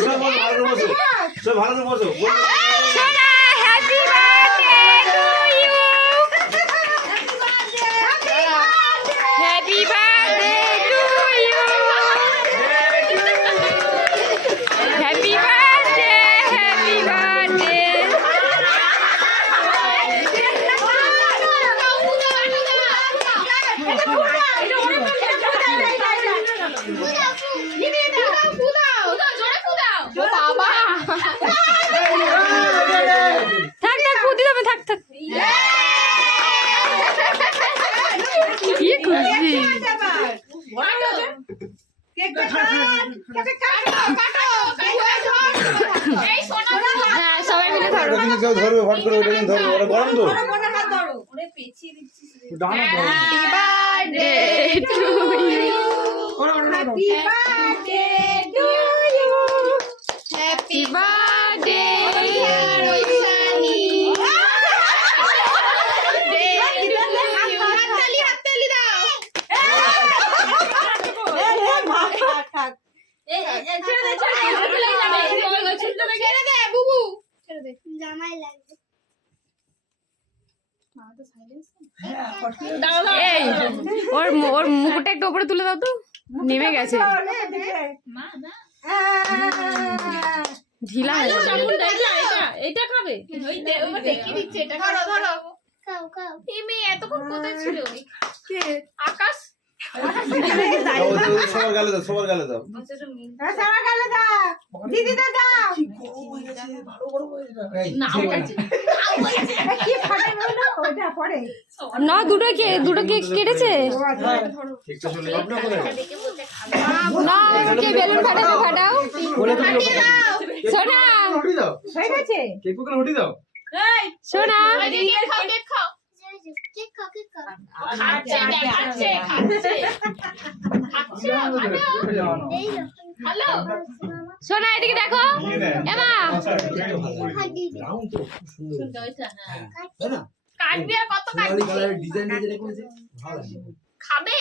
সব ভালো করে বসো। সব সবাই মিলে ধরো ধরবে হট করে ওটা কিন্তু ধরবে ওটা গরম তো ডানা গরম। বার্থডে টু ইউ হ্যাপি জামাই লাগবে। ওর মু- ওর মুকুটটা একটু উপরে তুলে দাও তো। নেমে গেছে। ঢিলা এটা খাবে? খাও খাও। আকাশ। দাও, ওদের- ওদের সবার গালে দাও সবার গালে দাও না বলছে না দুটো কে দুটো কেক কেটেছে না না কে বেলুন ফাটাবে ফাটাও সোনা হটি দাও কেক দাও সোনা খাও কেক খাও সোনা এদিকে দেখো। এমা। দে কাটবি আর কত কাটবি? খাবে?